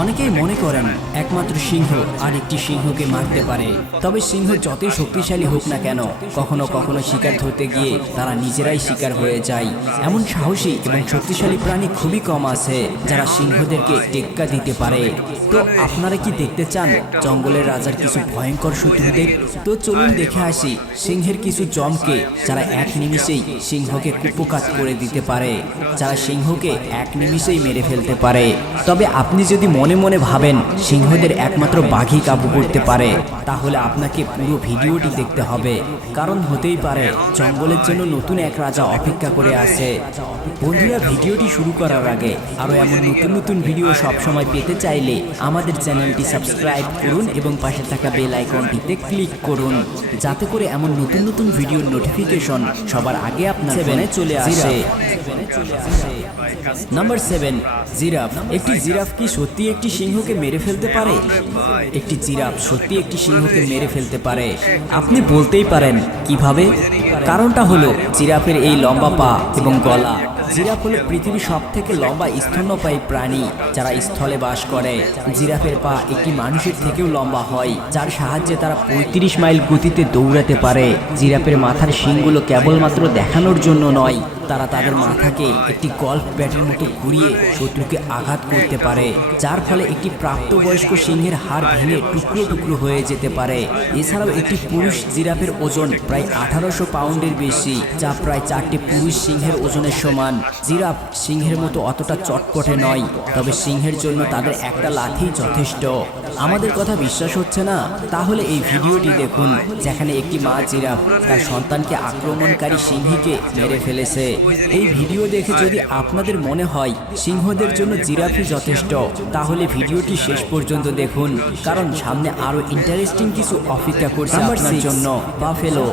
অনেকেই মনে করেন একমাত্র সিংহ আরেকটি সিংহকে মারতে পারে। তবে সিংহ যতই শক্তিশালী হোক না কেন, কখনো কখনো শিকার ধরতে গিয়ে তারা নিজেরাই শিকার হয়ে যায়। এমন সাহসী এবং শক্তিশালী প্রাণী খুবই কম আছে যারা সিংহদেরকে টেক্কা দিতে পারে। তো আপনারা কি দেখতে চান? জঙ্গলের রাজার কিছু ভয়ঙ্কর শত্রুদের? তো চলুন দেখে আসি সিংহের কিছু জমকে, যারা এক নিমিষেই সিংহকে কুপকাত করে দিতে পারে। যারা সিংহকে এক নিমিষেই মেরে ফেলতে পারে। তবে আপনি যদি মনে মনে ভাবেন সিংহদের একমাত্র বাঘই কাবু করতে পারে, তাহলে আপনাকে পুরো ভিডিওটি দেখতে হবে। কারণ হতেই পারে, জঙ্গলের জন্য নতুন এক রাজা অপেক্ষা করে আছে। বন্ধুরা, ভিডিওটি শুরু করার আগে আরও এমন নতুন নতুন ভিডিও সবসময় পেতে চাইলে আমাদের চ্যানেলটি সাবস্ক্রাইব করুন এবং পাশে থাকা বেল আইকনটিতে ক্লিক করুন। যাতে করে এমন নতুন নতুন ভিডিওর নোটিফিকেশন সবার আগে আপনার ফোনে চলে আসে। নাম্বার সেভেন জিরাফ একটি জিরাফ কি সত্যি একটি সিংহকে মেরে ফেলতে পারে? একটি জিরাফ সত্যি একটি সিংহকে মেরে ফেলতে পারে। আপনি বলতেই পারেন কীভাবে? কারণটা হলো জিরাফের এই লম্বা পা এবং গলা। জিরাফ হলো পৃথিবীর সব থেকে লম্বা স্তন্যপায়ী প্রাণী, যারা স্থলে বাস করে। জিরাফের পা একটি মানুষের থেকেও লম্বা হয়, যার সাহায্যে তারা পঁয়ত্রিশ মাইল গতিতে দৌড়াতে পারে। জিরাফের মাথার শিংগুলো কেবলমাত্র দেখানোর জন্য নয় তারা তাদের মাথাকে একটি গল্ফ ব্যাটের মতো ঘুরিয়ে শত্রুকে আঘাত করতে পারে, যার ফলে একটি প্রাপ্তবয়স্ক সিংহের হাড় ভেঙে টুকরো টুকরো হয়ে যেতে পারে। এছাড়াও একটি পুরুষ জিরাফের ওজন প্রায় আঠারোশো পাউন্ডের বেশি, যা প্রায় চারটি পুরুষ সিংহের ওজনের সমান। জিরাফ সিংহের মতো অতটা চটপটে নয়, তবে সিংহের জন্য তাদের একটা লাঠি যথেষ্ট। আমাদের কথা বিশ্বাস হচ্ছে না? তাহলে এই ভিডিওটি দেখুন যেখানে একটি মা জিরাফ তার সন্তানকে আক্রমণকারী সিংহীকে মেরে ফেলেছে। এই ভিডিও দেখে যদি আপনাদের মনে হয় সিংহদের জন্য জিরাফই যথেষ্ট তাহলে ভিডিওটি শেষ পর্যন্ত দেখুন কারণ সামনে আরও ইন্টারেস্টিং কিছু অপেক্ষা করছে আপনার জন্য। বাফেলো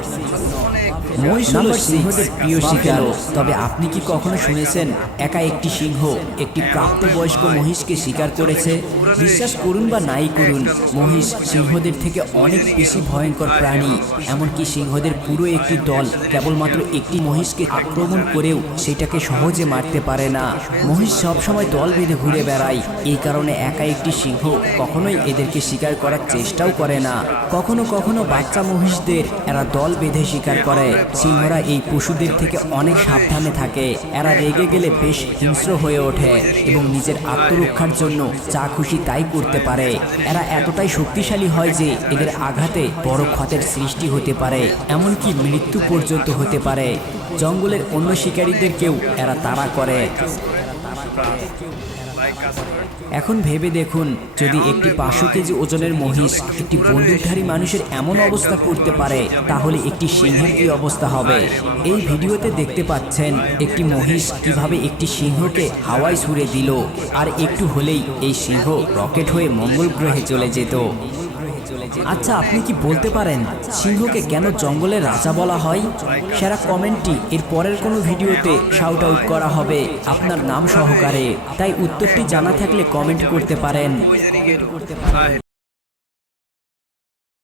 মহিষ হলো সিংহদের প্রিয় শিকার তবে আপনি কি কখনো শুনেছেন একা একটি সিংহ একটি প্রাপ্তবয়স্ক মহিষকে শিকার করেছে? বিশ্বাস করুন বা নাই করুন মহিষ সিংহদের থেকে অনেক বেশি ভয়ঙ্কর প্রাণী। এমনকি সিংহদের পুরো একটি দল কেবলমাত্র একটি মহিষকে আক্রমণ করেও সেটাকে সহজে মারতে পারে না। মহিষ সবসময় দল বেঁধে ঘুরে বেড়ায়। এই কারণে একা একটি সিংহ কখনোই এদেরকে শিকার করার চেষ্টাও করে না। কখনো কখনো বাচ্চা মহিষদের এরা দল বেঁধে শিকার করে। সিংহরা এই পশুদের থেকে অনেক সাবধানে থাকে। এরা রেগে গেলে বেশ হিংস্র হয়ে ওঠে এবং নিজের আত্মরক্ষার জন্য যা খুশি তাই করতে পারে। এরা এতটাই শক্তিশালী হয় যে এদের আঘাতে বড় ক্ষতের সৃষ্টি হতে পারে, এমনকি মৃত্যু পর্যন্ত হতে পারে। জঙ্গলের অন্য শিকারীদেরকেও এরা তাড়া করে। এখন ভেবে দেখুন, যদি একটি পাঁচশো কেজি ওজনের মহিষ একটি বন্দুকধারী মানুষের এমন অবস্থা করতে পারে, তাহলে একটি সিংহের কি অবস্থা হবে? এই ভিডিওতে দেখতে পাচ্ছেন একটি মহিষ কীভাবে একটি সিংহকে হাওয়ায় ছুড়ে দিল, আর একটু হলেই এই সিংহ রকেট হয়ে মঙ্গল গ্রহে চলে যেত। আচ্ছা আপনি কি বলতে পারেন সিংহকে কেন জঙ্গলের রাজা বলা হয়? সেরা কমেন্টটি এর পরের কোনো ভিডিওতে শাউট আউট করা হবে। আপনার নাম সহকারে। তাই উত্তরটি জানা থাকলে কমেন্ট করতে পারেন।